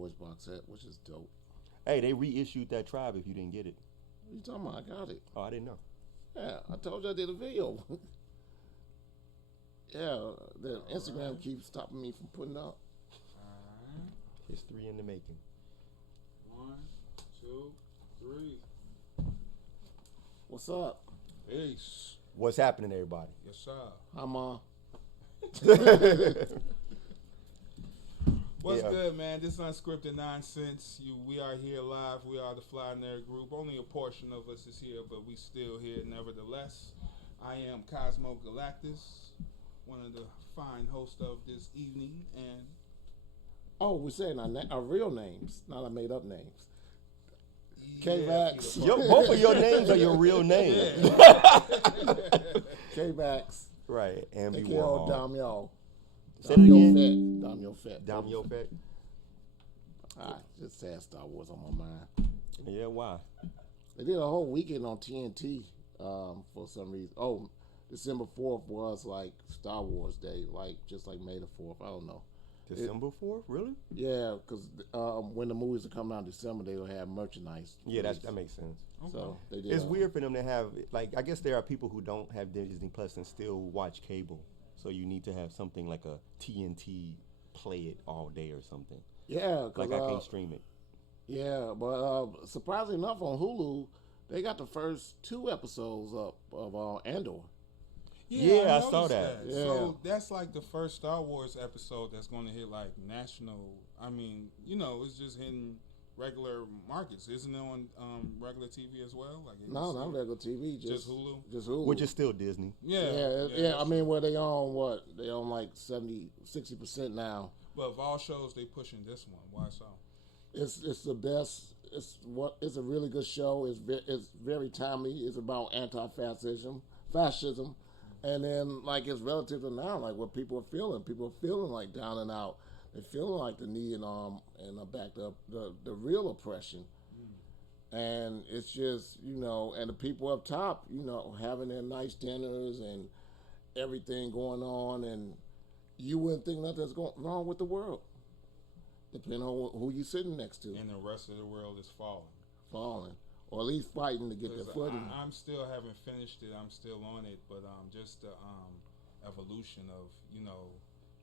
Boys box set, which is dope. Hey, they reissued that Tribe if you didn't get it. What you talking about? I got it. Oh, I didn't know. Yeah, I told you I did a video. Yeah, the Instagram right. keeps stopping me from putting up. Alright. History in the making. 1, 2, 3. What's up? Peace. What's happening, everybody? Yes, sir. I'm What's Yeah. good, man? This unscripted nonsense. We are here live. We are the Fly Nerd Group. Only a portion of us is here, but we still here nevertheless. I am Cosmo Galactus, one of the fine hosts of this evening, and Oh, we're saying our real names, not our made up names. yeah, K-Vax. Peter Both of your names are your real names. Yeah. K-Vax, Right. Ambi aka Warhol. Damyo. Say it again. Damyo Fett. Damyo Fett. Just sad Star Wars on my mind. Yeah, why? They did a whole weekend on TNT for some reason. Oh, December 4th was like Star Wars Day, just like May the 4th. I don't know. December 4th? Really? Yeah, because when the movies are coming out in December, they will have merchandise. Yeah, that makes sense. So they did. It's weird for them to have, like, I guess there are people who don't have Disney Plus and still watch cable. So you need to have something like a TNT play it all day or something. Yeah, cause, Like I can't stream it. Yeah, but surprisingly enough, on Hulu, they got the first 2 episodes up of Andor. Yeah, I saw noticed that. Yeah. So that's like the first Star Wars episode that's going to hit like national. I mean, it's just hitting regular markets, isn't it on regular TV as well? Like No, not regular TV, just Hulu. Just Hulu. Which is still Disney. Yeah. I mean, where they own what? They own like 60% now. But of all shows, they pushing this one. Why so? It's the best. It's a really good show. It's very timely. It's about fascism, and then like it's relative to now, like what people are feeling. People are feeling like down and out. They're feeling like the need and back up the real oppression. And it's just and the people up top, having their nice dinners and everything going on, and you wouldn't think nothing's going wrong with the world, depending on who you're sitting next to. And the rest of the world is Falling, or at least fighting to get their 'Cause footing. I'm still haven't finished it. I'm still on it, but just the evolution of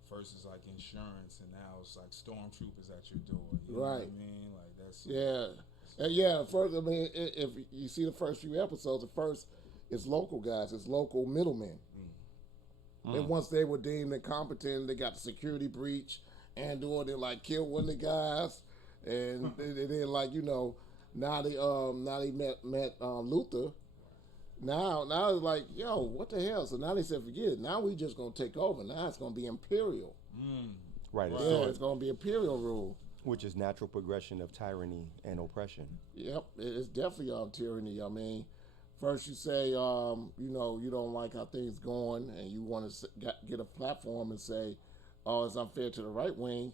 first is like insurance, and now it's like stormtroopers at your door. You know what I Right. mean? Like that's Yeah. First, I mean, if you see the first few episodes, the first is local guys, it's local middlemen. And once they were deemed incompetent, they got the security breach, and they like killed one of the guys, and then like now they met Luther. Now it's like, yo, what the hell? So now they said, forget it. Now we just gonna take over. Now it's gonna be imperial. Right. Right. Yeah, it's gonna be imperial rule. Which is natural progression of tyranny and oppression. Yep, it's definitely tyranny. I mean, first you say, you don't like how things going, and you want to get a platform and say, oh, it's unfair to the right wing.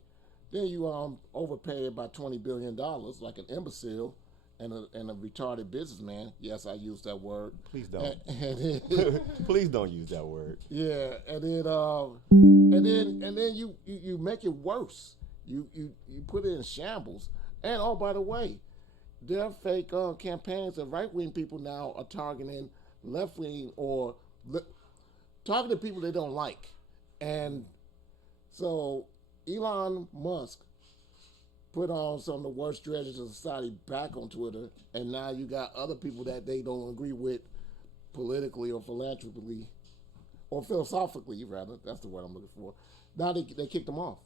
Then you overpay about $20 billion like an imbecile and a retarded businessman. Yes, I use that word. Please don't. And then, Please don't use that word. yeah, and then you make it worse. You put it in shambles. And oh, by the way, their fake campaigns of right wing people now are targeting left wing or targeting people they don't like. And so Elon Musk put on some of the worst strategies of society back on Twitter, and now you got other people that they don't agree with politically or philanthropically or philosophically, rather. That's the word I'm looking for. Now they kicked them off.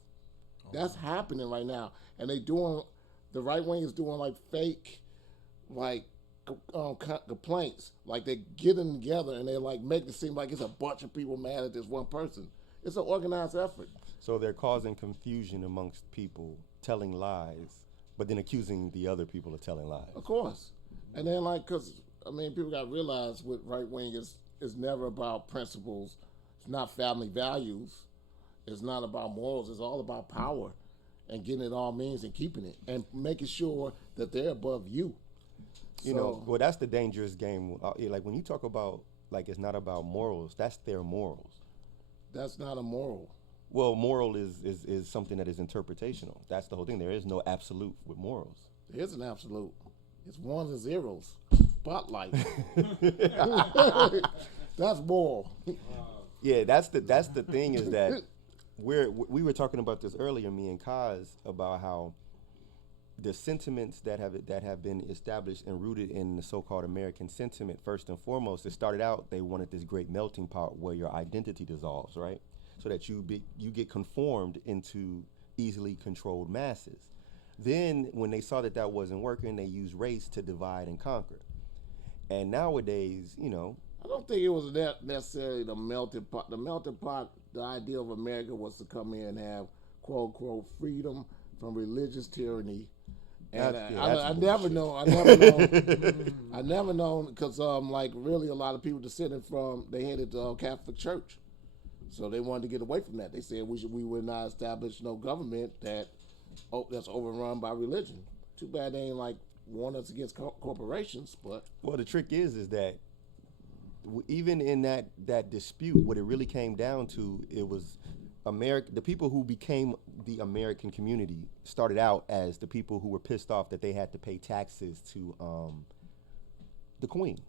That's happening right now, and the right wing is doing like fake, like complaints, like they're getting together and they like make it seem like it's a bunch of people mad at this one person. It's an organized effort. So they're causing confusion amongst people, telling lies, but then accusing the other people of telling lies. Of course, and then because people got to realize with right wing is never about principles. It's not family values. It's not about morals. It's all about power and getting it all means and keeping it and making sure that they're above you. Well, that's the dangerous game. Like when you talk about like it's not about morals, that's their morals. That's not a moral. Well, moral is something that is interpretational. That's the whole thing. There is no absolute with morals. There's an absolute. It's ones and zeros. Spotlight. That's moral. Yeah, that's the thing is that we were talking about this earlier, me and Kaz, about how the sentiments that have been established and rooted in the so-called American sentiment. First and foremost, it started out they wanted this great melting pot where your identity dissolves, right? So that you get conformed into easily controlled masses. Then when they saw that that wasn't working, they used race to divide and conquer. And nowadays, I don't think it was that necessarily the melting pot. The melting pot, the idea of America was to come in and have quote unquote freedom from religious tyranny. And I never know. I never know because like really a lot of people descended from they headed to Catholic Church, so they wanted to get away from that. They said we would not establish no government that's overrun by religion. Too bad they ain't like warn us against corporations, but well, the trick is that even in that dispute, what it really came down to, it was the people who became the American community started out as the people who were pissed off that they had to pay taxes to the Queen.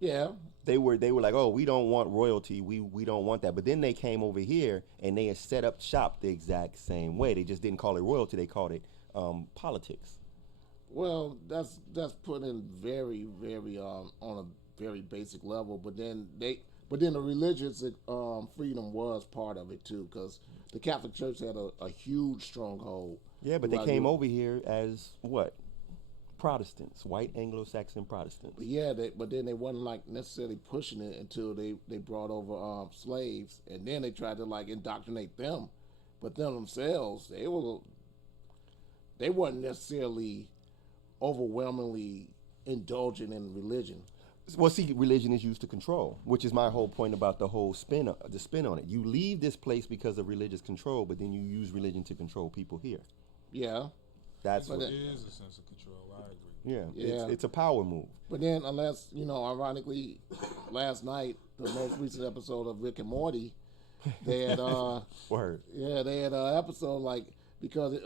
Yeah. They were like, oh, we don't want royalty, we don't want that. But then they came over here and they had set up shop the exact same way. They just didn't call it royalty, they called it politics. Well, that's put in very, very on a very basic level. But then the religious freedom was part of it too, because the Catholic Church had a huge stronghold. Yeah, but they came over here as what? Protestants, white Anglo-Saxon Protestants. But then they wasn't like necessarily pushing it until they brought over slaves, and then they tried to like indoctrinate them. But them themselves, they weren't necessarily overwhelmingly indulgent in religion. Well, see, religion is used to control, which is my whole point about the whole spin on it. You leave this place because of religious control, but then you use religion to control people here. Yeah. That's what it is, a sense of control. I agree. Yeah. It's a power move. But then, unless, ironically, last night, the most recent episode of Rick and Morty, they had, Word. Yeah, they had an episode, like, because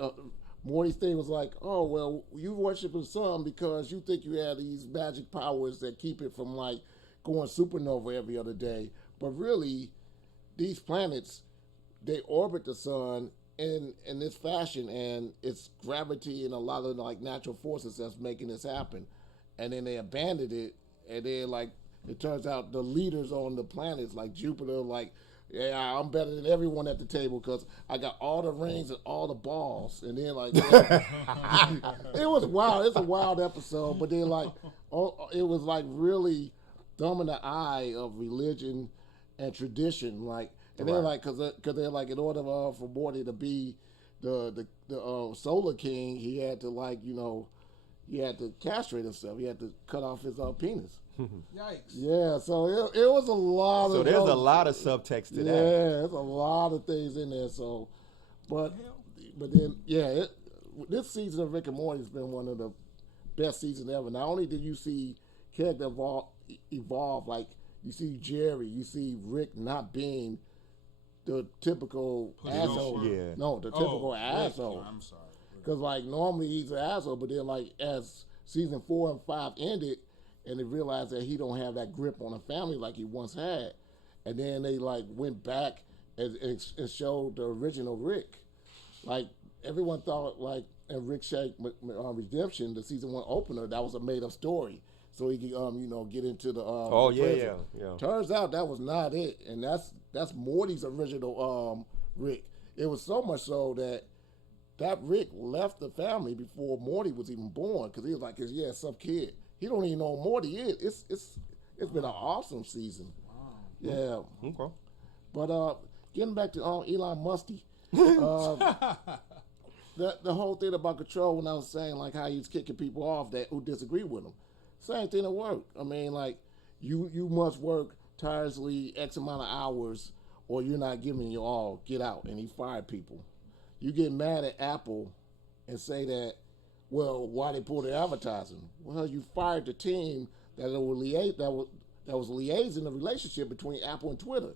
Morty's thing was like, oh, well, you worship the sun because you think you have these magic powers that keep it from, like, going supernova every other day. But really, these planets, they orbit the sun in this fashion, and it's gravity and a lot of, like, natural forces that's making this happen. And then they abandoned it, and then, like, it turns out the leaders on the planets, like Jupiter, like, yeah, I'm better than everyone at the table because I got all the rings and all the balls. And then, like, it was wild. It's a wild episode. But then, like, it was, like, really thumbing the eye of religion and tradition. Like, and then, like, because they're, like, in order for Morty to be the Solar King, he had to, like, he had to castrate himself. He had to cut off his penis. Yikes. Yeah, so it was a lot of... So there's a lot of subtext to that. Yeah, there's a lot of things in there. So, but then, this season of Rick and Morty has been one of the best seasons ever. Not only did you see character evolve, like you see Jerry, you see Rick not being the typical asshole. Yeah. No, the typical asshole. Rick, I'm sorry. Because, like, normally he's an asshole, but then, like, as season 4 and 5 ended, and they realized that he don't have that grip on a family like he once had, and then they, like, went back and showed the original Rick. Like, everyone thought, like, in Rick Shake Redemption, the season 1 opener, that was a made-up story, so he could, get into the yeah. Turns out that was not it, and that's Morty's original Rick. It was so much so that Rick left the family before Morty was even born because he was like, yeah, some kid. He don't even know who Morty is. It's been an awesome season. Wow. Yeah. Okay. But getting back to Elon Musty, the whole thing about control when I was saying like how he's kicking people off who disagree with him. Same thing at work. I mean, like you must work tirelessly X amount of hours or you're not giving your all. Get out. And he fired people. You get mad at Apple and say that, well, why they pull the advertising? Well, you fired the team that was liaising the relationship between Apple and Twitter.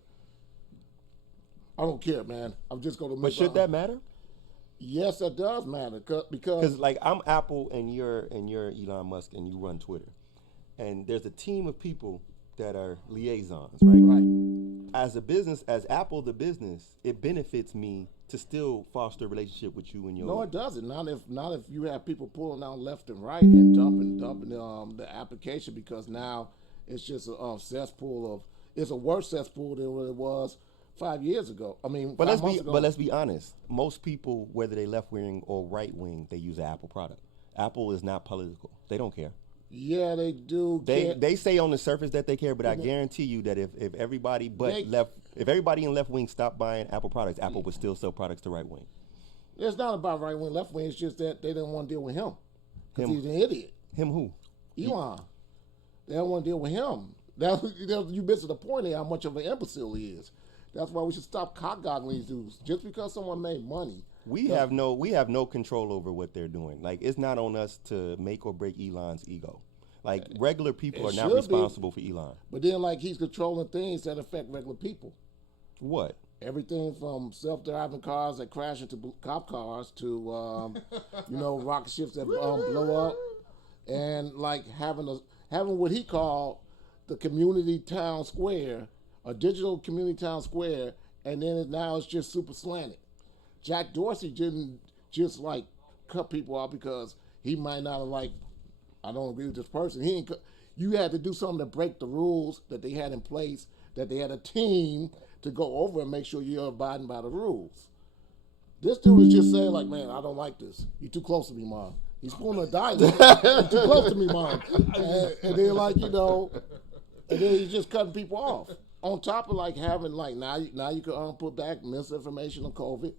I don't care, man. I'm just going to make. But should that matter? Yes, that does matter because Because like I'm Apple and you're Elon Musk and you run Twitter, and there's a team of people that are liaisons, right? right. As a business, as Apple the business, it benefits me to still foster a relationship with you and your. No, it doesn't. Not if you have people pulling out left and right and dumping the application because now it's just a cesspool of. It's a worse cesspool than what it was 5 years ago. I mean, But 5 months ago. let's be honest. Most people, whether they left wing or right wing, they use an Apple product. Apple is not political. They don't care. Yeah, they do. They say on the surface that they care, but I guarantee you that if everybody if everybody in left wing stopped buying Apple products, Apple would still sell products to right wing. It's not about right wing, left wing. It's just that they didn't want to deal with him because Him. he's an idiot. Him who? Elon. They don't want to deal with him. You missing the point of how much of an imbecile he is. That's why we should stop cock-goggling these dudes. Just because someone made money. We have no control over what they're doing. Like it's not on us to make or break Elon's ego. Like regular people are not should responsible for Elon. But then, like, he's controlling things that affect regular people. What? Everything from self-driving cars that crash into cop cars to, rocket ships that blow up, and like having what he called the community town square, a digital community town square, and then now it's just super slanted. Jack Dorsey didn't just like cut people out because he might not have like. I don't agree with this person. You had to do something to break the rules that they had in place. That they had a team to go over and make sure you're abiding by the rules. This dude is just saying like, man, I don't like this. You're too close to me, Mom. He's pulling a dialogue. You're too close to me, Mom. And then like, and then he's just cutting people off. On top of like having like now you can put back misinformation on COVID,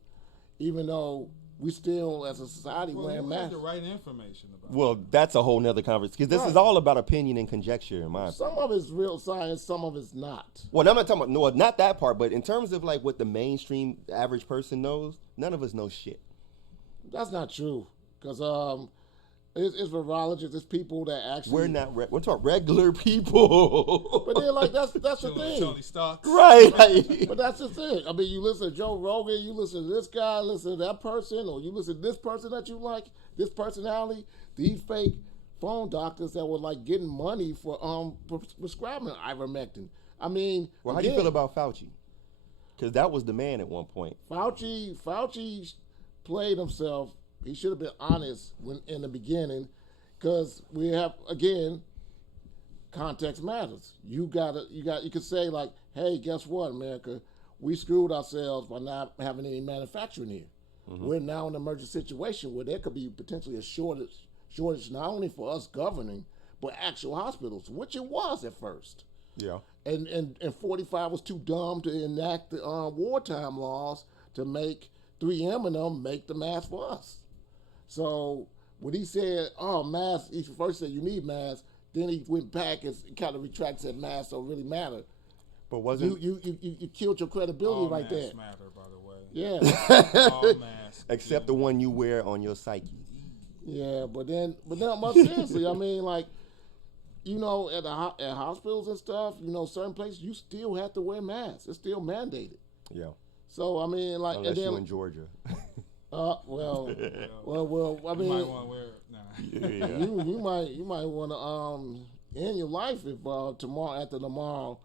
even though we still as a society wearing masks. The right information about it. Well, that's a whole nother conversation because this is all about opinion and conjecture, in my opinion. Some of it's real science, some of it's not. Well, I'm not talking about not that part, but in terms of like what the mainstream average person knows, none of us know shit. That's not true because it's virologists, it's people that actually. We're talking regular people. But then like that's the thing. Tony Stark. Right. But that's the thing. I mean, you listen to Joe Rogan, you listen to this guy, listen to that person, or you listen to this person that you like, this personality, these fake phone doctors that were like getting money for prescribing ivermectin. I mean, Well, how do you feel about Fauci? Because that was the man at one point. Fauci played himself. He should have been honest in the beginning, because we have again, context matters. You could say like, hey, guess what, America? We screwed ourselves by not having any manufacturing here. Mm-hmm. We're now in an emergency situation where there could be potentially a shortage not only for us governing, but actual hospitals, which it was at first. Yeah. And 45 was too dumb to enact the wartime laws to make 3M and them make the mask for us. So when he said, masks, he first said you need masks, then he went back and kind of retracted said masks don't really matter. But wasn't you killed your credibility all right there. Matter, by the way. Yeah. All masks. except the one you wear on your psyche. Yeah, but then more seriously, I mean, like, at hospitals and stuff, certain places you still have to wear masks. It's still mandated. Yeah. So I mean, like, Unless and then, you're in Georgia. well, I You mean, might want to wear it. Nah. Yeah. you might want to end your life if tomorrow,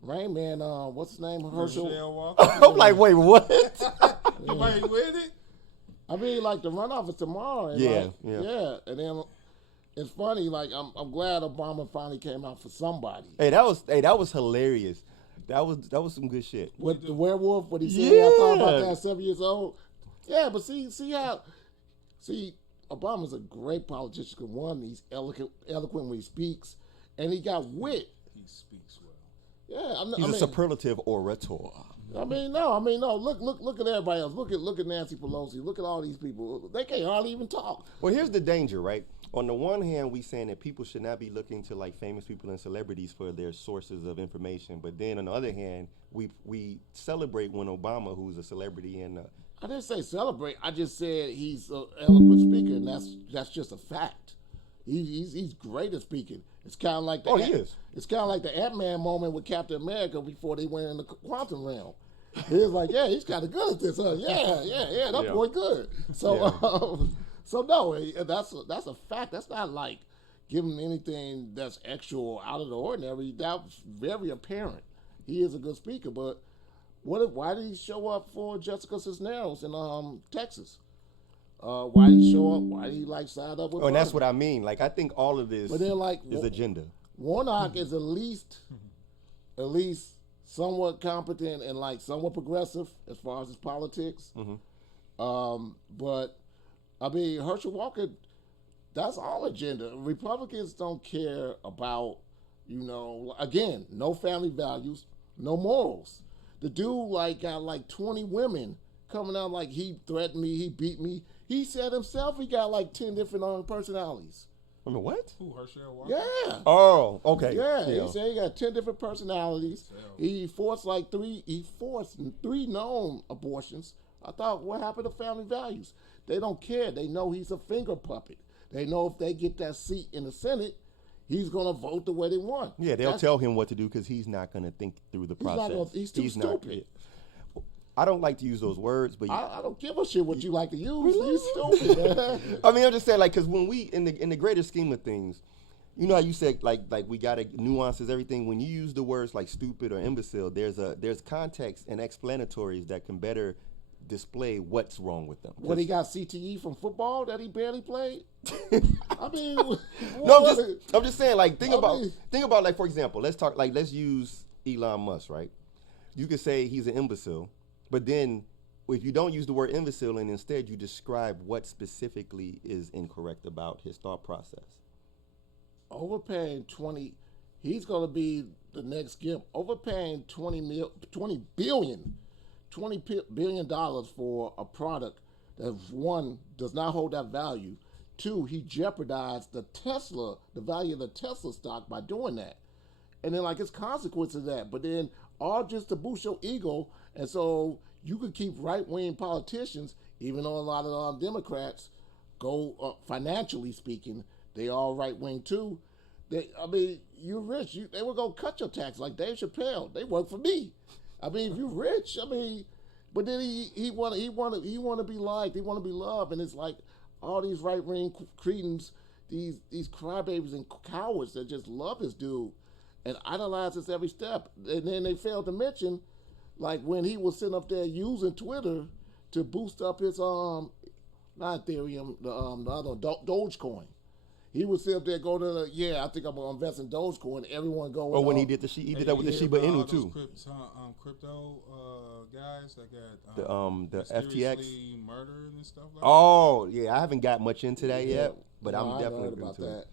Rain Man, what's his name? Herschel. Michelle Walker. I'm like, wait, what? You might with it. I mean, like the runoff is tomorrow. And Yeah, like, yeah. And then it's funny. Like I'm glad Obama finally came out for somebody. Hey, that was hilarious. That was some good shit. With the werewolf, what he said, I thought about Yeah. that at 7 years old. Yeah, but see Obama's a great politician. One, he's eloquent when he speaks, and he got wit. He speaks well. Yeah, He's a superlative orator. I mean, no. Look at everybody else. Look at Nancy Pelosi. Look at all these people. They can't hardly even talk. Well, here's the danger, right? On the one hand, we saying that people should not be looking to like famous people and celebrities for their sources of information, but then on the other hand, we celebrate when Obama, who's a celebrity and I didn't say celebrate. I just said he's an eloquent speaker, and that's just a fact. He's great at speaking. It's kind of like he is. It's kind of like the Ant-Man moment with Captain America before they went in the quantum realm. He was like, yeah, he's kind of good at this. Huh? Yeah, that Yeah. boy good. So, Yeah. so no, that's a fact. That's not like giving anything that's extra or out of the ordinary. That's very apparent. He is a good speaker, but why did he show up for Jessica Cisneros in Texas? Why did he show up? Why did he like side up with? Oh, and that's Bernie? what I mean. Like, I think all of this But then, like, is agenda. Warnock is at least somewhat competent and like somewhat progressive as far as his politics. But I mean, Herschel Walker, that's all agenda. Republicans don't care about, again, no family values, no morals. The dude like got like 20 women coming out like he threatened me, he beat me. He said himself he got like 10 different personalities. I mean, what? Who, Herschel Walker? Yeah. Oh, okay. Yeah, he said he got 10 different personalities. He forced three known abortions. I thought, what happened to family values? They don't care. They know he's a finger puppet. They know if they get that seat in the Senate, he's going to vote the way they want. Yeah, they'll tell him what to do because he's not going to think through the process. He's too stupid. I don't like to use those words, but I don't give a shit what you like to use. He's stupid, man. I mean, I'm just saying, like, because when we in the greater scheme of things, you know how you said like we gotta nuances everything. When you use the words like stupid or imbecile, there's context and explanatories that can better display what's wrong with them. What, he got CTE from football that he barely played? I mean, No, I'm just saying, like, think I about mean- like, for example, let's use Elon Musk, right? You could say he's an imbecile, but then if you don't use the word imbecile and instead you describe what specifically is incorrect about his thought process. overpaying 20, he's going to be the next Gimp. Overpaying $20 billion for a product that, one, does not hold that value. Two, he jeopardized the value of the Tesla stock by doing that. And then, like, it's consequences of that. But then, all just to boost your ego. And so you could keep right-wing politicians, even though a lot of Democrats go, financially speaking, they all right-wing too. You're rich. They were going to cut your tax like Dave Chappelle. They work for me. I mean, if you're rich, but then he want to be liked. He want to be loved. And it's like all these right-wing cretins, these crybabies and cowards that just love this dude and idolize us every step. And then they failed to mention, like, when he was sitting up there using Twitter to boost up his not Ethereum, the other Dogecoin. He would sit up there, go to I think I'm gonna invest in Dogecoin. Everyone going. Or when he did that with the Shiba Inu too. Crypto guys that got The mysteriously FTX murdered and stuff like Oh yeah, I haven't got much into that yet, but No, I'm I definitely heard about into that. it.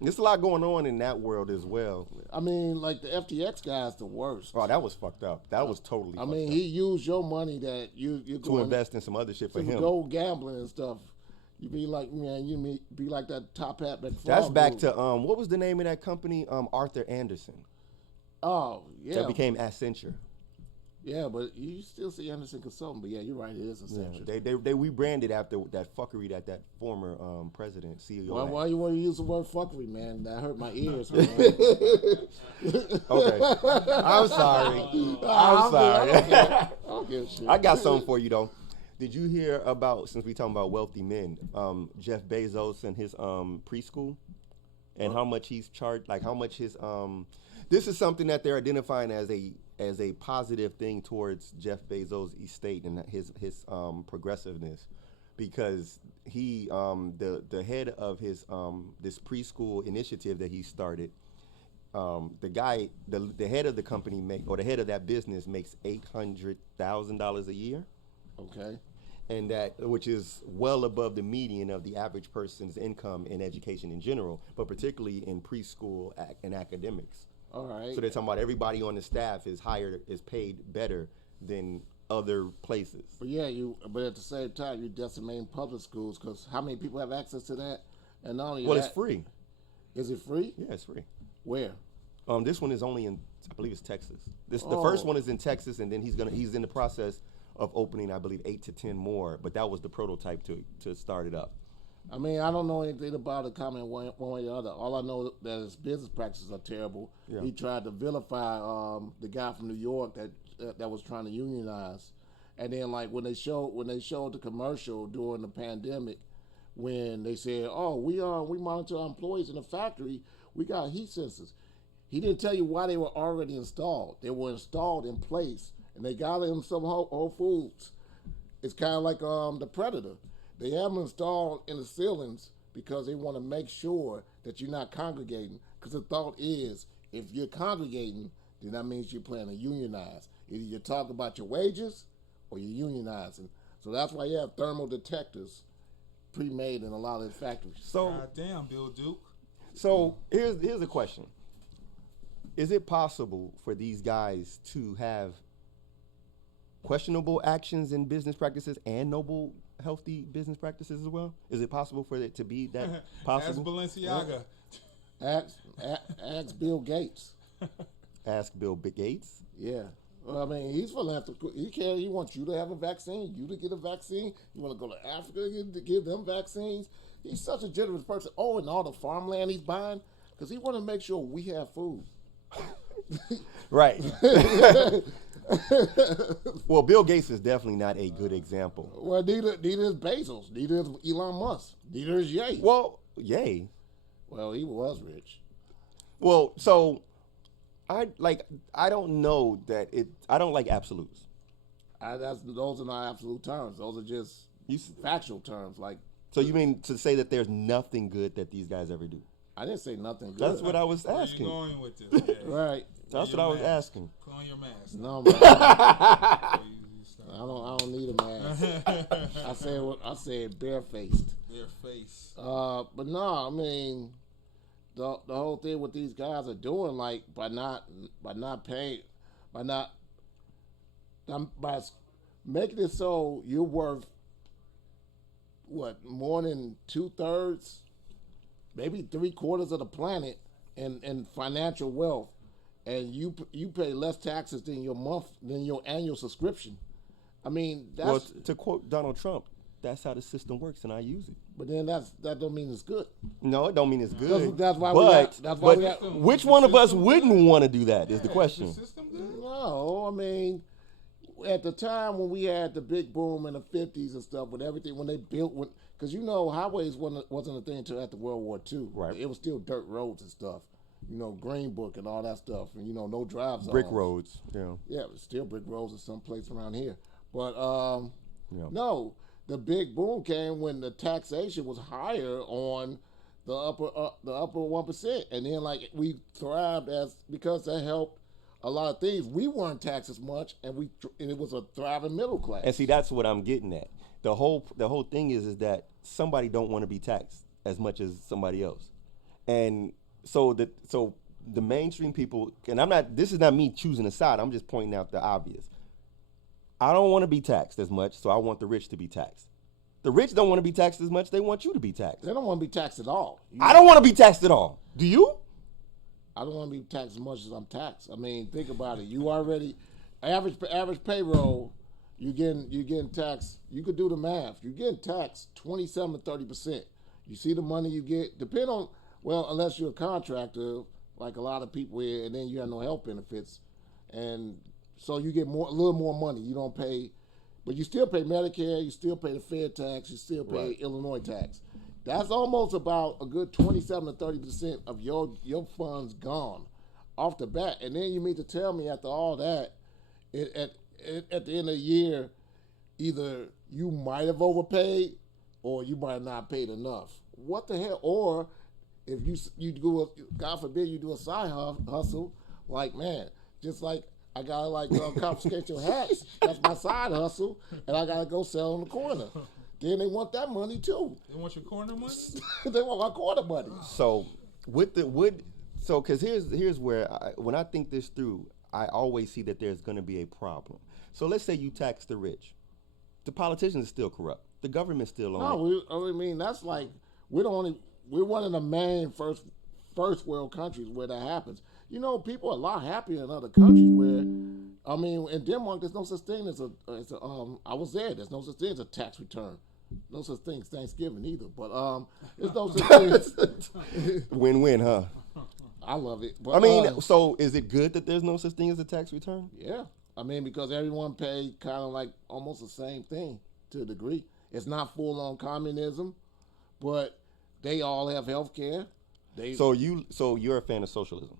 There's a lot going on in that world as well. I mean, like the FTX guy's the worst. Oh, that was fucked up. That was totally. I fucked mean, up. he used your money that you're to going invest in some other shit for to him. go gambling and stuff. You be like, man, be like that Top Hat McFarland. That's back dude. to what was the name of that company? Arthur Anderson. Oh yeah, That became Accenture. yeah, but you still see Anderson Consulting. But yeah, you're right, it is essential. They rebranded after that fuckery that former president CEO. Well, had. why you want to use the word fuckery, man? That hurt my ears, man. Okay, I'm sorry. I'm sorry. I don't give a shit. I got something for you though. Did you hear about, since we talking about wealthy men, Jeff Bezos and his preschool, and how much he's charged? Like how much his this is something that they're identifying as a positive thing towards Jeff Bezos' estate and his progressiveness, because he the head of his this preschool initiative that he started. The head of the company the head of that business makes $800,000 a year. Okay. And which is well above the median of the average person's income in education in general, but particularly in preschool and academics. All right. So they're talking about everybody on the staff is paid better than other places. But yeah, but at the same time, you're decimating public schools because how many people have access to that? And not only Well, that, it's free. Is it free? Yeah, it's free. Where? This one is only in, I believe it's Texas. The Oh. first one is in Texas, and then he's in the process of opening, I believe, 8 to 10 more. But that was the prototype to start it up. I mean, I don't know anything about it comment one way or the other. All I know that his business practices are terrible. Yeah. He tried to vilify the guy from New York that that was trying to unionize, and then like when they showed the commercial during the pandemic, when they said, "Oh, we monitor our employees in the factory. We got heat sensors." He didn't tell you why they were already installed. They were installed in place, and they got them some Whole Foods. It's kind of like the Predator. They have them installed in the ceilings because they want to make sure that you're not congregating. Because the thought is, if you're congregating, then that means you're planning to unionize. Either you're talking about your wages or you're unionizing. So that's why you have thermal detectors pre-made in a lot of the factories. So God damn, Bill Duke. So here's a question. Is it possible for these guys to have questionable actions in business practices and noble, healthy business practices as well? Is it possible for it to be that That's possible? Balenciaga. Ask Bill Gates. Ask Bill Gates. Yeah. Well, I mean, he's philanthropic. He wants you to have a vaccine, you to get a vaccine. You want to go to Africa to give them vaccines. He's such a generous person. Oh, and all the farmland he's buying, because he want to make sure we have food. Right. Well, Bill Gates is definitely not a good example. Well, neither is Bezos, neither is Elon Musk, neither is Ye. Well, yay. Well, he was rich. Well, so I don't know that I don't like absolutes. Those are not absolute terms. Those are just factual terms. Like, So you mean to say that there's nothing good that these guys ever do? I didn't say nothing good. That's what I was Where you asking. going with this? Jay? Right. That's Put what I your was mask. asking. Put on your mask. No, man. You start. I don't need a mask. I said barefaced. Their face. But no, I mean, the whole thing what these guys are doing, like by making it so you're worth what, more than 2/3, maybe 3/4 of the planet in financial wealth, and you pay less taxes than your annual subscription. I mean, that's. Well, to quote Donald Trump, that's how the system works, and I use it. But then that don't mean it's good. No, it don't mean it's good. That's why which one of us wouldn't want to do that? Is the question. Is the system good? No, I mean, at the time when we had the big boom in the 50s and stuff, with everything, when they built, because highways wasn't a thing until after World War II. Right. It was still dirt roads and stuff. Green Book and all that stuff, and no drive zones. Brick roads. Yeah. Yeah, it was still brick roads in some place around here. But Yeah. no, the big boom came when the taxation was higher on the upper 1%, and then like we thrived because that helped a lot of things. We weren't taxed as much, and it was a thriving middle class. And see, that's what I'm getting at. The whole thing is that somebody don't want to be taxed as much as somebody else, and so the mainstream people, and this is not me choosing a side. I'm just pointing out the obvious. I don't want to be taxed as much, so I want the rich to be taxed. The rich don't want to be taxed as much. They want you to be taxed. They don't want to be taxed at all. I don't want to be taxed at all. Do you? I don't want to be taxed as much as I'm taxed. I mean, think about it. You already average payroll. You getting taxed. You could do the math. You're getting taxed 27 to 30%. You see the money you get. Depend on unless you're a contractor like a lot of people here, and then you have no health benefits, and so you get a little more money. You don't pay, but you still pay Medicare. You still pay the Fed tax. You still pay Illinois tax. That's almost about a good 27 to 30% of your funds gone off the bat. And then you mean to tell me after all that, at the end of the year, either you might have overpaid or you might have not paid enough. What the hell? Or if you do God forbid you do a side hustle, like, man, just like I gotta confiscate your hats. That's my side hustle, and I gotta go sell on the corner. Then they want that money too. They want your corner money? They want my quarter money. So because here's where when I think this through, I always see that there's going to be a problem. So let's say you tax the rich, the politicians are still corrupt, the government's still on it. No, I mean that's like we're one of the main first world countries where that happens. People are a lot happier in other countries where, I mean, in Denmark there's no such thing as I was there. There's no such thing as a tax return. No such thing as Thanksgiving either. But there's no such thing. Win-win, huh? I love it. But, I mean, so is it good that there's no such thing as a tax return? yeah. I mean, because everyone paid kind of like almost the same thing to a degree. It's not full on communism, but they all have health care. So you're a fan of socialism?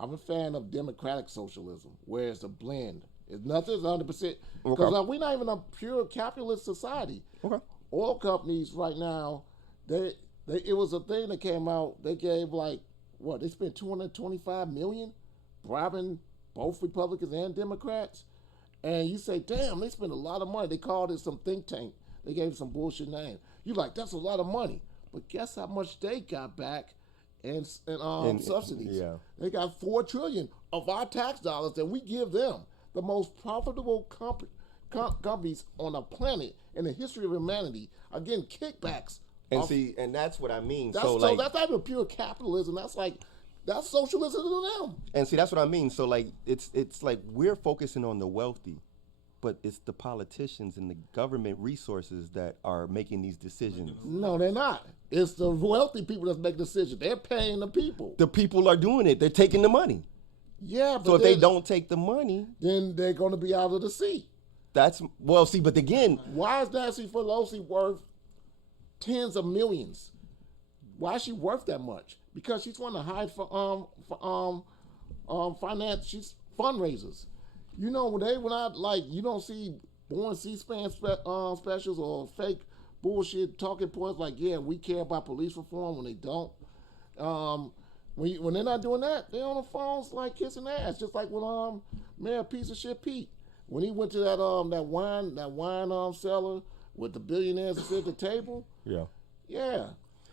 I'm a fan of democratic socialism, where it's a blend. It's nothing's 100% because we're not even a pure capitalist society. Okay. Oil companies right now, it was a thing that came out. They gave they spent $225 million bribing both Republicans and Democrats, and you say, damn, they spent a lot of money. They called it some think tank. They gave it some bullshit name. You like, that's a lot of money, but guess how much they got back in subsidies? Yeah. They got $4 trillion of our tax dollars that we give them, the most profitable companies on the planet in the history of humanity, are getting kickbacks. And that's what I mean. That's not even pure capitalism. That's socialism to them. And see, that's what I mean. So like, it's like we're focusing on the wealthy, but it's the politicians and the government resources that are making these decisions. No, they're not. It's the wealthy people that make decisions. They're paying the people. The people are doing it. They're taking the money. Yeah, but so if they don't take the money, then they're going to be out of the seat. But again, why is Nancy Pelosi worth tens of millions? Why is she worth that much? Because she's one of the high finance. She's fundraisers. You know, you don't see born C-SPAN specials or fake bullshit talking points like, yeah, we care about police reform when they don't. When they're not doing that, they're on the phones like kissing ass, just like when Mayor Piece of Shit Pete, when he went to that wine cellar with the billionaires that sit at the table. Yeah. Yeah.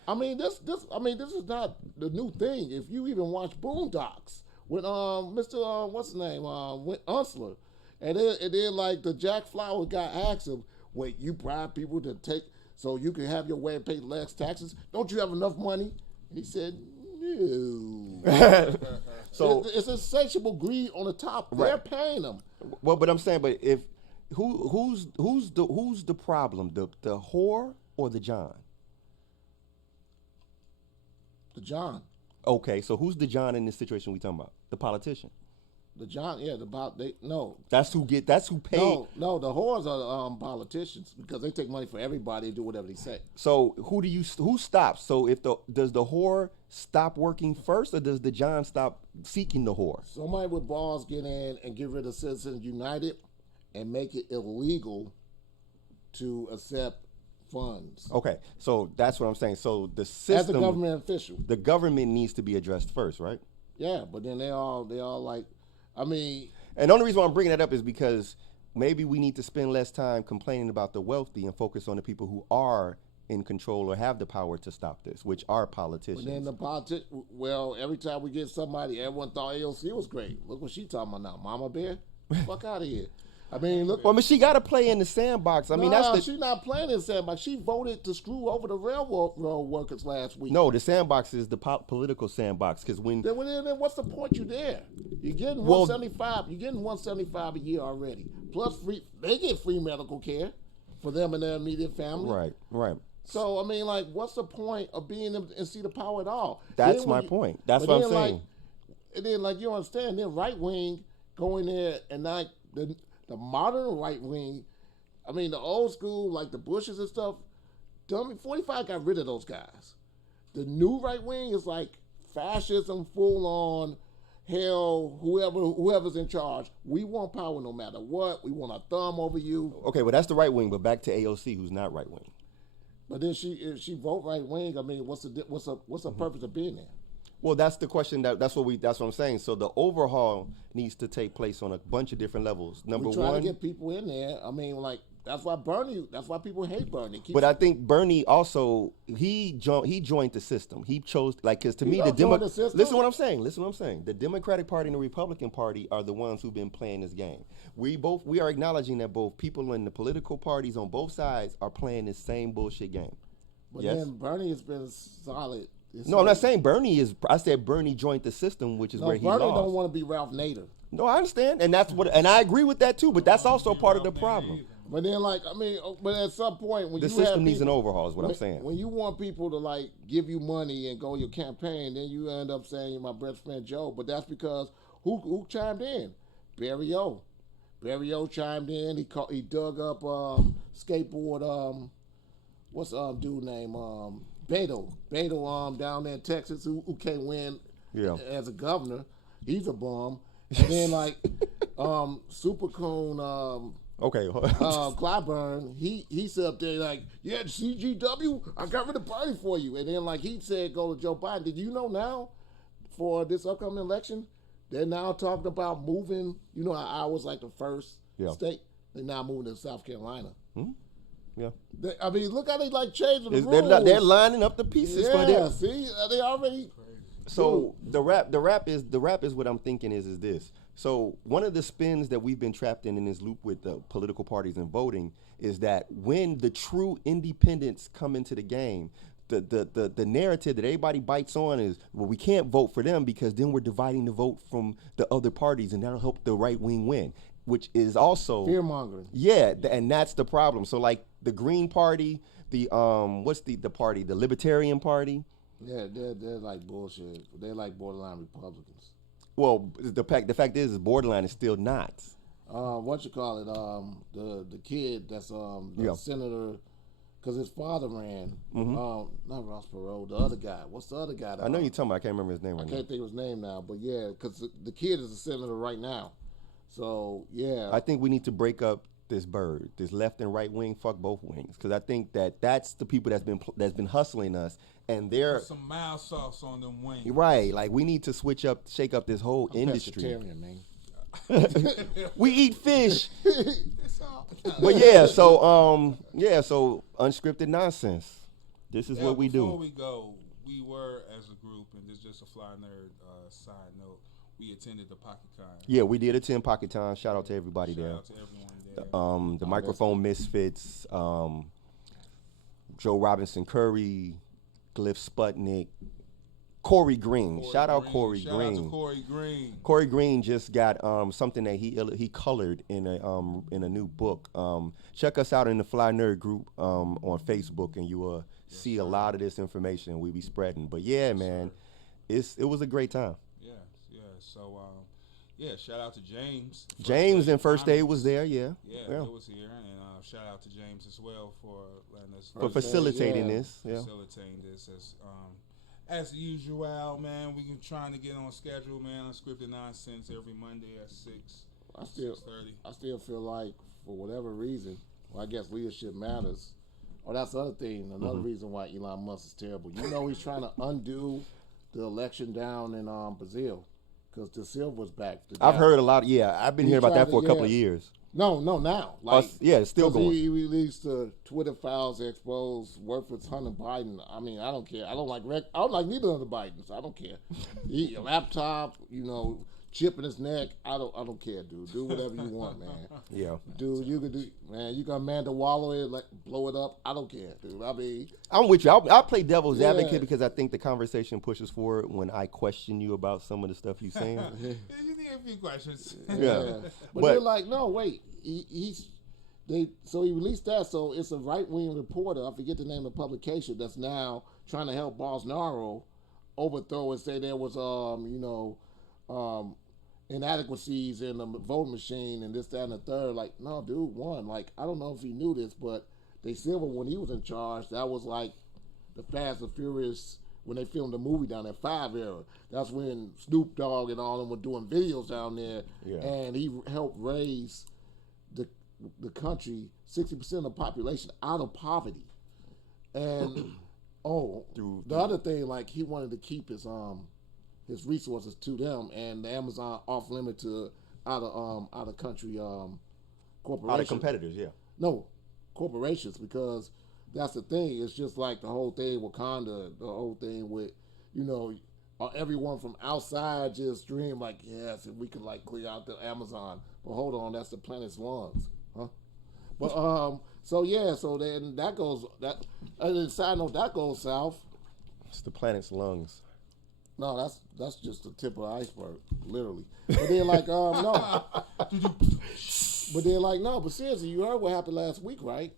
I mean this is not the new thing. If you even watch Boondocks with Mr. what's his name? Unsler. And then like the Jack Flower guy asked him, wait, you bribe people to take so you can have your way and pay less taxes? Don't you have enough money? And he said, no. So it's insatiable greed on the top. Right. They're paying them. Well, but I'm saying, but if who's the problem? The whore or the John? The John. Okay, so who's the John in this situation we talking about? The politician. The John, yeah, no. That's who paid. No, the whores are politicians because they take money for everybody and do whatever they say. So who stops? So does the whore stop working first, or does the John stop seeking the whore? Somebody with balls get in and get rid of Citizens United and make it illegal to accept funds. Okay, so that's what I'm saying. So the system, as a government official, the government needs to be addressed first, right? Yeah, but then they all like, I mean. And the only reason why I'm bringing that up is because maybe we need to spend less time complaining about the wealthy and focus on the people who are in control or have the power to stop this, which are politicians. But then every time we get somebody, everyone thought AOC was great. Look what she talking about now, Mama Bear. Fuck out of here. I mean, look. Well, but she got to play in the sandbox. I mean, she's not playing in the sandbox. She voted to screw over the railroad workers last week. No, the sandbox is the political sandbox. Because then what's the point? You there? You're getting 175. You're getting 175 a year already. Plus, they get free medical care for them and their immediate family. Right. So I mean, like, what's the point of being in seat of power at all? That's my point. That's what I'm saying. And then, like, you understand, then right wing go in there and not the modern right wing, I mean, the old school, like the Bushes and stuff, 45 got rid of those guys. The new right wing is like fascism, full on, hell, whoever's in charge. We want power no matter what. We want a thumb over you. Okay, well, that's the right wing, but back to AOC, who's not right wing. But then if she vote right wing, I mean, what's the purpose of being there? Well, that's the question. That's what I'm saying. So the overhaul needs to take place on a bunch of different levels. Number one, try to get people in there. I mean, like that's why people hate Bernie. But I think Bernie also he joined the system. He chose because to me listen to what I'm saying. The Democratic Party and the Republican Party are the ones who've been playing this game. We are acknowledging that both people in the political parties on both sides are playing this same bullshit game. But then Bernie has been solid. No, I'm not saying Bernie is. I said Bernie joined the system, which is where he lost. Bernie don't want to be Ralph Nader. No, I understand, and and I agree with that too. But that's also part of the problem. But then, but at some point, when the system needs an overhaul, is what I'm saying. When you want people to give you money and go your campaign, then you end up saying my best friend Joe. But that's because who chimed in? Barry O. Barrio chimed in. He dug up skateboard. What's dude name? Beto. Beto down there in Texas who can't win as a governor. He's a bum. And then like Super Coon. Okay. Clyburn, he said up there like, yeah, CGW, I got rid of party for you. And then like he said, go to Joe Biden. Did you know now for this upcoming election, they're now talking about moving, you know how I was like the first state? They're now moving to South Carolina. Hmm? Yeah. I mean, look how they like changing the rules. They're lining up the pieces for them. See, they already. So the rap is what I'm thinking is this. So one of the spins that we've been trapped in this loop with the political parties and voting is that when the true independents come into the game, the narrative that everybody bites on is, well, we can't vote for them because then we're dividing the vote from the other parties and that'll help the right wing win, which is also fear mongering. Yeah, and that's the problem. So like the Green Party, the what's the party, the Libertarian Party. Yeah, they're like bullshit. They're like borderline Republicans. Well, the fact is borderline is still not. What you call it? The kid that's the senator, because his father ran. Not Ross Perot, the other guy. What's the other guy? I know you're talking about. I can't remember his name right now. I can't think of his name now, but yeah, because the kid is a senator right now. So yeah, I think we need to break up this bird, this left and right wing. Fuck both wings, because I think that's the people that's been hustling us, and they're put some mild sauce on them wings. Right, like we need to shake up this whole industry. Pescatarian, man. We eat fish. But yeah, so unscripted nonsense. This is what we do. Before we go, we were as a group, and this is just a fly nerd side note. We attended the PocketCon. Yeah, we did attend PocketCon. Shout out to everybody Shout there. out to everyone there. The Microphone Misfits, Joe Robinson Curry, Glyph Sputnik, Corey Green. Shout out to Corey Green. Corey Green just got something that he colored in a new book. Check us out in the Fly Nerd group on Facebook, and you will see a lot of this information we be spreading. But yeah, man, it was a great time. So, shout out to James. James and First Aid was there, yeah. Yeah, it was here. And shout out to James as well for letting us facilitating this. Facilitating this as usual, man. We can trying to get on schedule, man. Unscripted Nonsense every Monday at 6:30. I still feel like for whatever reason, well, I guess leadership matters. Oh, that's the other thing. Another reason why Elon Musk is terrible. You know, he's trying to undo the election down in Brazil. Because De Silva's back. I've heard a lot. I've been hearing about that for a couple of years. No, now. Like, it's still going. He released the Twitter files that expose Worthless Hunter Biden. I mean, I don't care. I don't like neither of the Bidens. I don't care. A laptop, chip in his neck. I don't care, dude. Do whatever you want, man. Yeah. Dude, you can do, man. You got Amanda wallow it, like blow it up. I don't care, dude. I mean, I'm with you. I'll play devil's advocate because I think the conversation pushes forward when I question you about some of the stuff you're saying. You need a few questions. Yeah. But they're like, no, wait. So he released that. So it's a right wing reporter. I forget the name of the publication that's now trying to help Bolsonaro overthrow and say there was inadequacies in the voting machine and this, that, and the third. Like, no, dude, I don't know if he knew this, but De Silva, when he was in charge, that was like the Fast and Furious, when they filmed the movie down there, 5 era. That's when Snoop Dogg and all of them were doing videos down there, and he helped raise the country, 60% of the population, out of poverty. And the other thing, like, he wanted to keep his resources to them, and the Amazon off limit to out of country corporations. Out of competitors, yeah. No, corporations, because that's the thing. It's just like the whole thing Wakanda, the whole thing with, everyone from outside just dream like, yes, if we could like clear out the Amazon. But hold on, that's the planet's lungs, huh? But so then that goes side note, that goes south. It's the planet's lungs. No, that's just the tip of the iceberg, literally. But they're like, no. But they're like, no. But seriously, you heard what happened last week, right?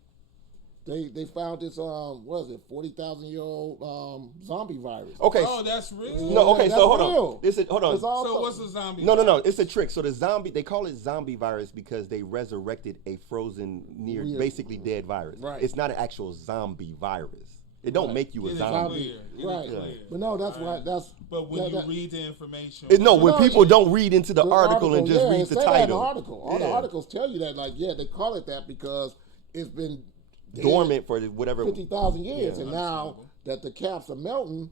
they found this what is it 40,000-year-old zombie virus. Okay. Oh, that's real. No, okay, that's so hold real. on. Hold on. It's all- So what's a zombie? No. It's a trick. So the zombie, they call it zombie virus because they resurrected a frozen, near, Weird. basically dead virus. Right. It's not an actual zombie virus. It don't Right. make you a It is zombie. clear. It Right. is clear. But no, that's All why right. that's. But when you that- read the information, No, when No, people yeah. don't read into the article and just yeah, read it the say that in title. the article. All the Yeah. articles tell you that, like, yeah, they call it that because it's been dead Dormant for whatever. 50,000 years, Yeah. and now Understandable. that the caps are melting,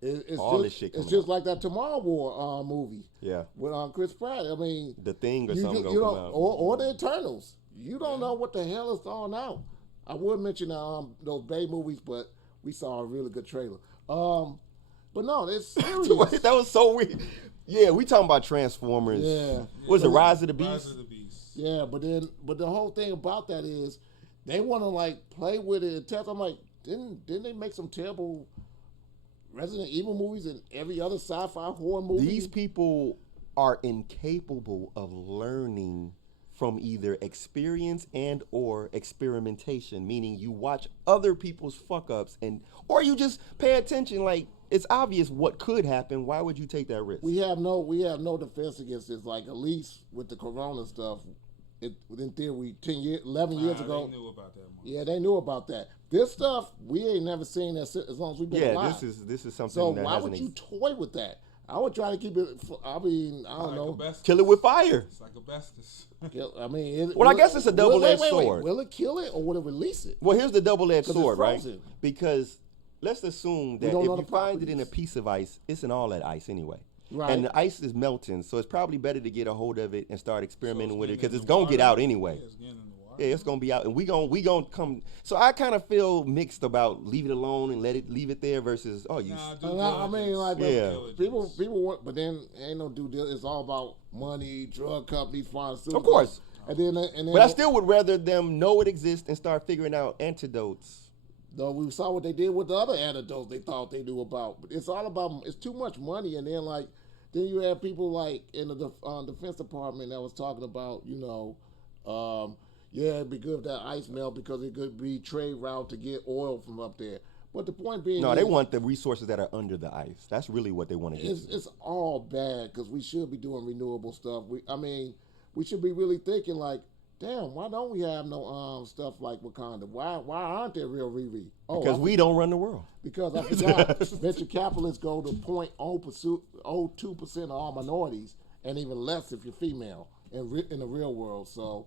it's All this just shit it's coming just out. like that Tomorrow War movie Yeah. with Chris Pratt. I mean, The Thing or you, something you gonna come don't, out. or the Eternals. You don't know what the hell is going out. I would mention those Bay movies, but we saw a really good trailer. But no, it's serious. That was so weird. Yeah, we talking about Transformers. Yeah. Was it Rise of the Beast? Rise of the Beast. Yeah, but the whole thing about that is they want to like play with it and test. I'm like, didn't they make some terrible Resident Evil movies and every other sci-fi horror movie? These people are incapable of learning from either experience and or experimentation, meaning you watch other people's fuck ups or you just pay attention. Like, it's obvious what could happen. Why would you take that risk? we have no defense against this. Like at least with the Corona stuff, in theory 11 years ago. They knew about that one. Yeah, they knew about that. This stuff we ain't never seen as long as we've been Yeah, alive. this is something So that why hasn't would you toy with that? I would try to keep it. I mean, I don't Like know. asbestos. kill it with fire. It's like asbestos. I mean, Well, I guess it's a double-edged wait. sword. Will it kill it or will it release it? Well, here's the double-edged 'Cause it's sword, right? frozen. Because let's assume that if don't know you the find it in a properties. piece of ice, it's in all that ice anyway. Right. And the ice is melting, so it's probably better to get a hold of it and start experimenting with it because getting it's in the gonna get water. out anyway. Yeah, it's getting in the water. Yeah, it's gonna be out, and we gonna come. So I kind of feel mixed about leave it alone and leave it there versus Nah, due I mean, like, but Yeah. people want, but then ain't no due diligence. It's all about money, drug companies, pharmaceuticals. Of course. And then, But I still would rather them know it exists and start figuring out antidotes. though we saw what they did with the other antidotes they thought they knew about. But it's all about it's too much money, and then then you have people like in the Defense Department that was talking about yeah, it'd be good if that ice melt because it could be trade route to get oil from up there. But the point being, No, is, they want the resources that are under the ice. That's really what they want to get. it's all bad because we should be doing renewable stuff. We should be really thinking like, damn, why don't we have no stuff like Wakanda? Why aren't there real Riri? Oh, Because we don't run the world. because I forgot venture capitalists go to 0.02% of all minorities, and even less if you're female in the real world. So,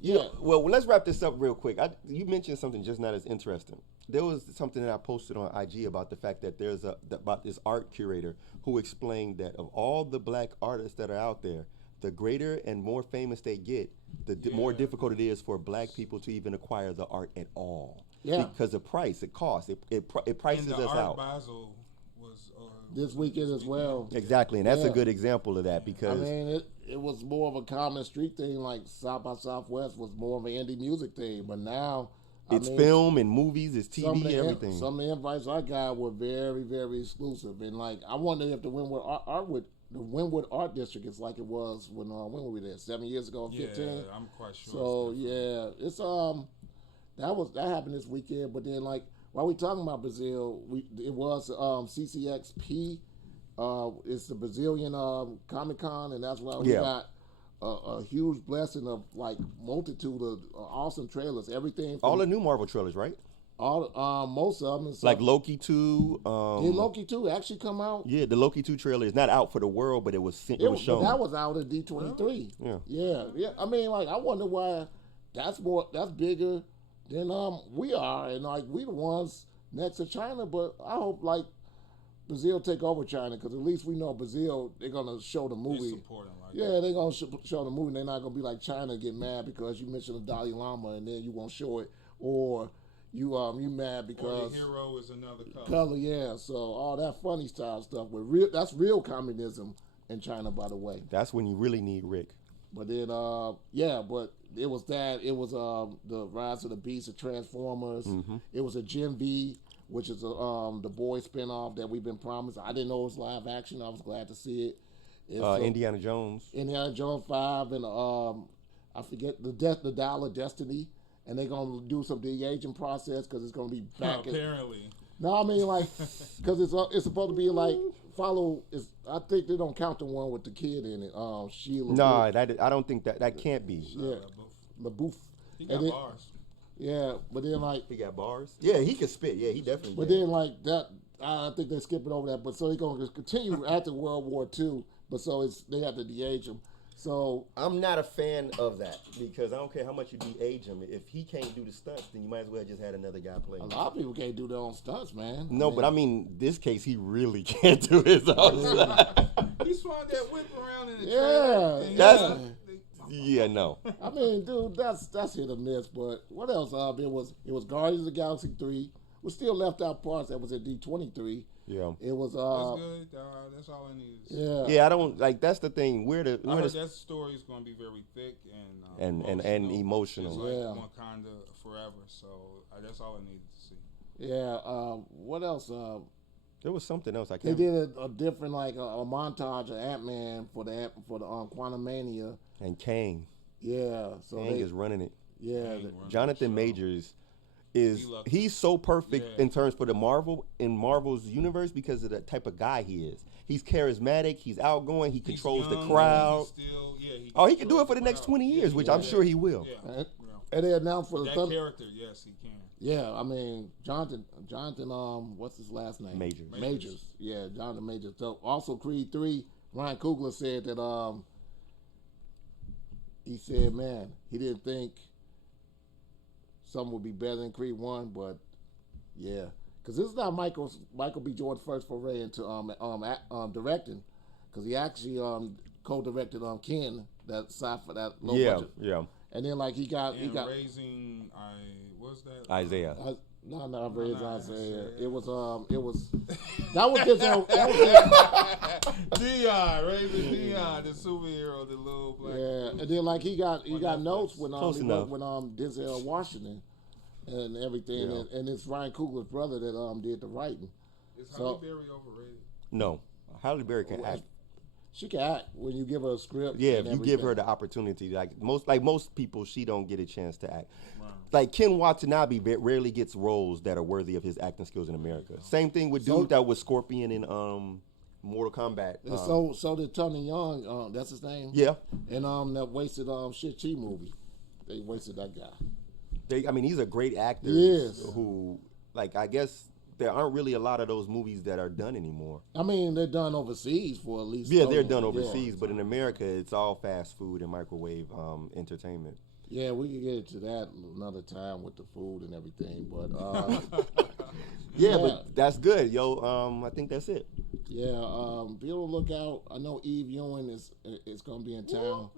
yeah. Well, let's wrap this up real quick. You mentioned something just now that's interesting. There was something that I posted on IG about the fact that there's about this art curator who explained that of all the black artists that are out there, the greater and more famous they get, the more difficult it is for black people to even acquire the art at all. Yeah. Because the price, it costs, it prices And the us Art out. Basel was This weekend as well. Exactly, and that's a Yeah. good example of that I because mean, it was more of a common street thing, like South by Southwest was more of an indie music thing. But now, it's film and movies, it's some of TV, the everything. Some of the invites I got were very, very exclusive. And like, I wonder if the Wynwood Art District is like it was when were we there? 7 years ago, 15. Yeah, I'm quite sure. So it's different. yeah, it's that happened this weekend. But then like while we talking about Brazil, it was CCXP. It's the Brazilian Comic Con, and that's why we Yeah. got a huge blessing of like multitude of awesome trailers. Everything. All the new Marvel trailers, right? all most of them. Like Loki 2. Did Loki 2 actually come out? Yeah, the Loki 2 trailer is not out for the world, but it was But shown. that was out at D23. Yeah. Yeah. I mean, like, I wonder why that's bigger than we are, and like we the ones next to China. But I hope like Brazil take over China because at least we know Brazil they're gonna show the They movie. supporting like Yeah, that. they're gonna show the movie. They're not gonna be like China get mad because you mentioned the Dalai Lama and then you won't show it, or you mad Or because the hero is another color. color. Yeah, so all that funny style stuff with that's real communism in China, by the way. That's when you really need Rick. But then, yeah, but it was that. It was the Rise of the Beast, the Transformers. It was a Gen V, which is the boy spinoff that we've been promised. I didn't know it was live action. I was glad to see it. It's Indiana Jones. Indiana Jones 5 and I forget the Dial of Destiny, and they're gonna do some de-aging process because it's gonna be back. Apparently. No, I mean like, because it's supposed to be like follow. I think they don't count the one with the kid in it. Sheila. No, I don't think that can't be. Yeah, LaBouffe. He got And then- bars. Yeah, but then like, He got bars. Yeah, he can spit. Yeah, he definitely. but can. then like that, I think they're skipping over that. But so they're gonna continue after World War II. But so they have to de-age him. So I'm not a fan of that because I don't care how much you de-age him. If he can't do the stunts, then you might as well just had another guy play. a lot of people can't do their own stunts, man. No, but I mean, this case he really can't do his own stunts. He swung that whip around in the Yeah, trailer. and that's- he- Yeah, no. I mean, dude, that's hit or miss. But what else? It was Guardians of the Galaxy 3. We still left out parts that was at D23. Yeah. It was That's good. That's all I need. yeah. Yeah, I don't like. That's the thing. I heard that story is going to be very thick and emotional. It's like Yeah. Wakanda forever. So that's all I needed to see. Yeah. What else? There was something else I They can't. did a different like a montage of Ant-Man for the Quantum Mania. And Kang. Yeah. So Kang is running it. yeah. Kang running Jonathan the show. Majors is lucky. he's so perfect Yeah. in terms for the Marvel's universe because of the type of guy he is. He's charismatic. He's outgoing. He He's controls young, the crowd. he's still, He can do it for the next 20 years, which I'm sure he will. Yeah. And, and they announced for the That character, yes, he can. Yeah, I mean Jonathan, what's his last name? Majors. Majors. Yeah, Jonathan Majors. So also Creed 3, Ryan Coogler said that he said, man, he didn't think something would be better than Creed 1, but yeah. Because this is not Michael B. Jordan's first foray into directing, because he actually co-directed Ken, that sci-fi, that low Yeah, budget. yeah. And then like he got Raising, what's that? Isaiah. not very Isaiah. Isaiah. It was that was his own. That was Dion, Raising Dion, the superhero, the little black. yeah, and then like he got Netflix. notes when Close he enough. worked with Denzel Washington and everything, Yeah. and it's Ryan Coogler's brother that did the writing. Is So- Halle Berry overrated? No, Halle Berry can act. She can act when you give her a script. Yeah, and if you give her everything. the opportunity, like most people, she don't get a chance to act. Right. Like Ken Watanabe rarely gets roles that are worthy of his acting skills in America. Same thing with dude that was Scorpion in Mortal Kombat. And so did Tony Young. That's his name. Yeah, And that wasted Shit-Chi movie. They wasted that guy. I mean he's a great actor. Yes. Who, like, I guess there aren't really a lot of those movies that are done anymore. I mean, they're done overseas for at least. Yeah, they're done yeah. overseas, but in America, it's all fast food and microwave entertainment. Yeah, we can get into that another time with the food and everything. But Yeah, Yeah. but that's good, yo. I think that's it. yeah, be on the lookout. I know Eve Ewing is going to be in town.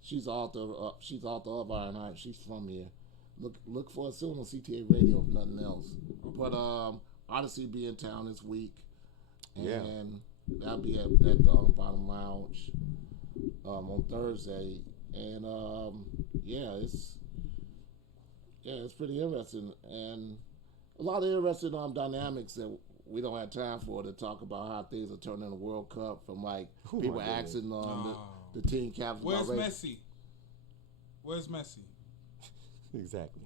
She's author of Ironheart. She's from here. Look for us soon on CTA Radio, if nothing else. But Odyssey be in town this week, and Yeah. that'll be at the Bottom Lounge on Thursday. And it's pretty interesting, and a lot of interesting dynamics that we don't have time for to talk about how things are turning in the World Cup, from like Oh, people my goodness. asking the team captains. Where's about race. Messi? Where's Messi? Exactly.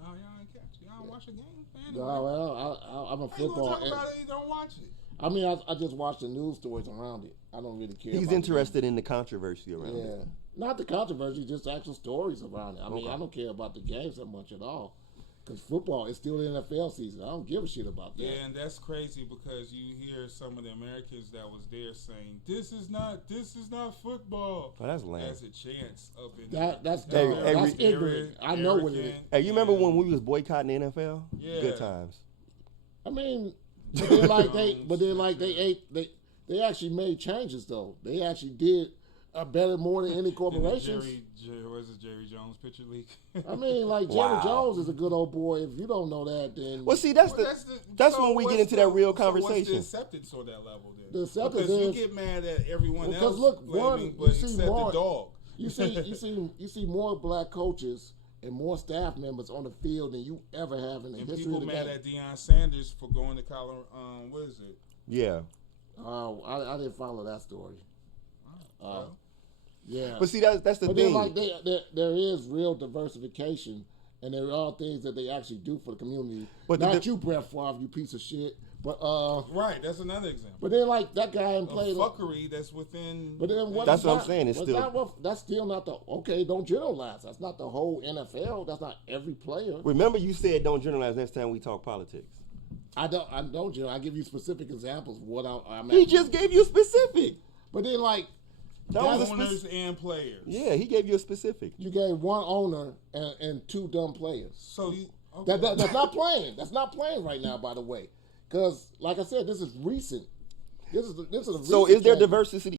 Oh, y'all ain't catch. Y'all don't watch the game? Anyway. No, well, I'm a How you football. gonna talk about it? You don't watch it. I mean, I just watch the news stories around it. I don't really care. He's about the interested in the controversy around game. it. Yeah, not the controversy, just actual stories around it. I mean, Okay. I don't care about the games that much at all, because football is still the NFL season. I don't give a shit about that. Yeah, and that's crazy because you hear some of the Americans that was there saying, "This is not football." Oh, that's lame. As a chance of it. That's Hey, dumb. hey, That's re- ignorant. I know what it is. Arrogant, Hey, you remember and- when we was boycotting the NFL? Yeah. Good times. I mean, but then like they actually made changes though. They actually did better more than any corporations. Where's the Jerry Jones picture leak? I mean, like Jerry Wow. Jones is a good old boy. If you don't know that, then Well, see, that's so when we get what's into that real What's the conversation. acceptance on that level then? The acceptance because you is- get mad at everyone Well, 'cause else look, blaming, one, but you see except more- the dog. you see more black coaches and more staff members on the field than you ever have in the And history people of the mad game. at Deion Sanders for going to college. What is it? Yeah. I didn't follow that story. Well, Yeah. But see, that's the But thing. then, like, there is real diversification, and there are things that they actually do for the community. But Not you, Brett Favre, you piece of shit. But Right, that's another example. but then like that guy and The played. fuckery that's within. But then what? That's is what I'm that? saying, it's Was still- that that's still not the okay. Don't generalize. That's not the whole NFL. That's not every player. Remember, you said don't generalize next time we talk politics. I don't generalize. I give you specific examples of what I'm. He just gave you a specific. But then like That was a owners specific. and players. Yeah, he gave you a specific. you gave one owner and two dumb players. So you. Okay. That's not playing. That's not playing right now. By the way, because like I said, this is recent. This is a recent So is there change. diversity?